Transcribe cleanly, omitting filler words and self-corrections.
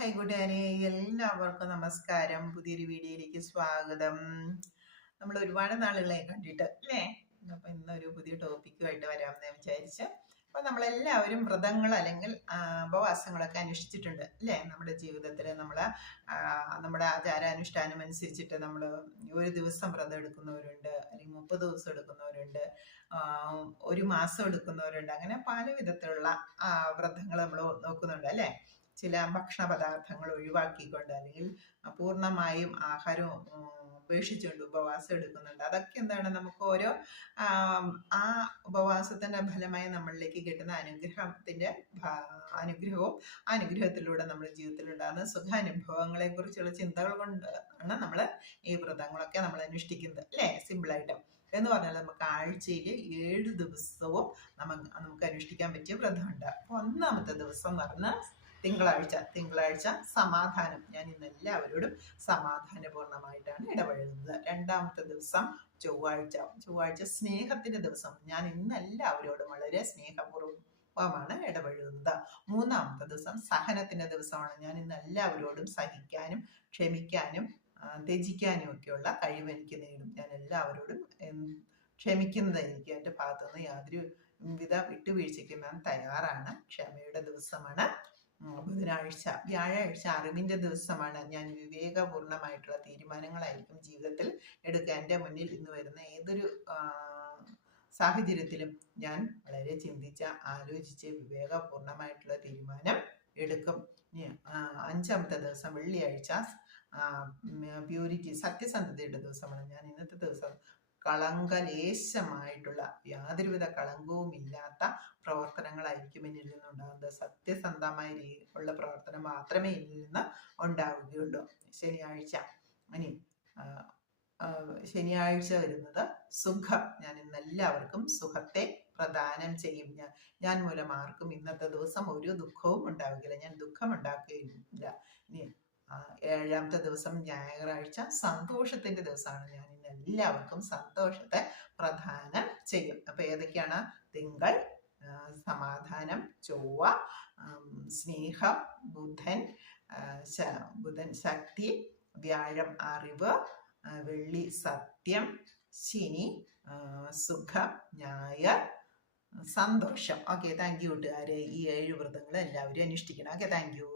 Hi കൂട്ടുകാരെ, എല്ലാവർക്കും നമസ്കാരം. പുതിയൊരു വീഡിയോയിലേക്ക് സ്വാഗതം. നമ്മൾ ഒരുപാട് നാളുകളായി കണ്ടിട്ട് അല്ലേ? അപ്പൊ ഇന്നൊരു പുതിയ ടോപ്പിക്കുമായിട്ട് വരാമെന്ന് വിചാരിച്ച്. അപ്പൊ നമ്മളെല്ലാവരും വ്രതങ്ങൾ അല്ലെങ്കിൽ ഉപവാസങ്ങളൊക്കെ അനുഷ്ഠിച്ചിട്ടുണ്ട് അല്ലേ? നമ്മുടെ ജീവിതത്തിൽ നമ്മുടെ ആചാരാനുഷ്ഠാനം അനുസരിച്ചിട്ട് നമ്മൾ ഒരു ദിവസം വ്രതം എടുക്കുന്നവരുണ്ട്, അല്ലെങ്കിൽ 30 ദിവസം എടുക്കുന്നവരുണ്ട്, ഒരു മാസം എടുക്കുന്നവരുണ്ട്. അങ്ങനെ പല വിധത്തിലുള്ള വ്രതങ്ങൾ നമ്മൾ നോക്കുന്നുണ്ട് അല്ലേ? ചില ഭക്ഷണ പദാർത്ഥങ്ങൾ ഒഴിവാക്കിക്കൊണ്ട് അല്ലെങ്കിൽ പൂർണ്ണമായും ആഹാരം ഉപേക്ഷിച്ചുകൊണ്ട് ഉപവാസം എടുക്കുന്നുണ്ട്. അതൊക്കെ എന്താണ്, നമുക്ക് ഓരോ ആ ഉപവാസത്തിന്റെ ഫലമായി നമ്മളിലേക്ക് കിട്ടുന്ന അനുഗ്രഹവും അനുഗ്രഹത്തിലൂടെ നമ്മുടെ ജീവിതത്തിൽ ഉണ്ടാകുന്ന സുഖാനുഭവങ്ങളെ കുറിച്ചുള്ള ചിന്തകൾ കൊണ്ടാണ് നമ്മൾ ഈ വ്രതങ്ങളൊക്കെ നമ്മൾ അനുഷ്ഠിക്കുന്നത് അല്ലേ? സിമ്പിളായിട്ട് എന്ന് പറഞ്ഞാൽ നമുക്ക് ആഴ്ചയിൽ 7 ദിവസവും നമുക്ക് അനുഷ്ഠിക്കാൻ പറ്റിയ വ്രതമുണ്ട്. അപ്പൊ ഒന്നാമത്തെ ദിവസം എന്ന് പറഞ്ഞാൽ തിങ്കളാഴ്ച സമാധാനം. ഞാൻ ഇന്ന് എല്ലാവരോടും സമാധാനപൂർണ്ണമായിട്ടാണ് ഇടപഴകുന്നത്. രണ്ടാമത്തെ ദിവസം ചൊവ്വാഴ്ച സ്നേഹത്തിന്റെ ദിവസം. ഞാൻ ഇന്ന് എല്ലാവരോടും വളരെ സ്നേഹപൂർവ്വമാണ് ഇടപഴകുന്നത്. മൂന്നാമത്തെ ദിവസം സഹനത്തിന്റെ ദിവസമാണ്. ഞാൻ ഇന്ന് എല്ലാവരോടും സഹിക്കാനും ക്ഷമിക്കാനും ത്യജിക്കാനും ഒക്കെയുള്ള കഴിവ് എനിക്ക് നേടും. ഞാൻ എല്ലാവരോടും ക്ഷമിക്കുന്നത് എനിക്ക് എൻ്റെ ഭാഗത്തുനിന്ന് യാതൊരു വിധ വിട്ടുവീഴ്ചയ്ക്കും ഞാൻ തയ്യാറാണ്. ക്ഷമയുടെ ദിവസമാണ് വ്യാഴാഴ്ച അറിവിന്റെ ദിവസമാണ്. ഞാൻ വിവേകപൂർണമായിട്ടുള്ള തീരുമാനങ്ങളായിരിക്കും ജീവിതത്തിൽ എടുക്കുക. എൻ്റെ മുന്നിൽ ഇന്ന് വരുന്ന ഏതൊരു സാഹചര്യത്തിലും ഞാൻ വളരെ ആലോചിച്ച് വിവേകപൂർണമായിട്ടുള്ള തീരുമാനം എടുക്കും. അഞ്ചാമത്തെ ദിവസം വെള്ളിയാഴ്ച പ്യൂരിറ്റി സത്യസന്ധതയുടെ ദിവസമാണ്. ഞാൻ ഇന്നത്തെ ദിവസം കളങ്കലേശമായിട്ടുള്ള യാതൊരുവിധ കളങ്കവും ഇല്ലാത്ത പ്രവർത്തനങ്ങളായിരിക്കും എന്നിൽ നിന്നുണ്ടാകുന്നത്. സത്യസന്ധമായ ഉള്ള പ്രവർത്തനം മാത്രമേ എന്നിൽ നിന്ന് ഉണ്ടാവുകയുള്ളൂ. ശനിയാഴ്ച വരുന്നത് സുഖം. ഞാൻ ഇന്ന് എല്ലാവർക്കും സുഖത്തെ പ്രദാനം ചെയ്യും. ഞാൻ മൂലം ആർക്കും ഇന്നത്തെ ദിവസം ഒരു ദുഃഖവും ഉണ്ടാവുകയില്ല. ഞാൻ ദുഃഖം ഉണ്ടാക്കുകയില്ല. ഇനി ഏഴാമത്തെ ദിവസം ഞായറാഴ്ച സന്തോഷത്തിന്റെ ദിവസമാണ്. ഞാൻ ഇന്ന് എല്ലാവർക്കും സന്തോഷത്തെ പ്രദാനം ചെയ്യും. അപ്പൊ ഏതൊക്കെയാണ്? തിങ്കൾ സമാധാനം, ചൊവ്വ സ്നേഹം, ബുധൻ ശക്തി, വ്യാഴം അറിവ്, വെള്ളി സത്യം, ശനി സുഖം, ഞായർ സന്തോഷം. ഓക്കെ, താങ്ക് യു കൂട്ടുകാരെ. ഈ 7 വ്രതങ്ങൾ എല്ലാവരും അനുഷ്ഠിക്കണം. Okay, thank you.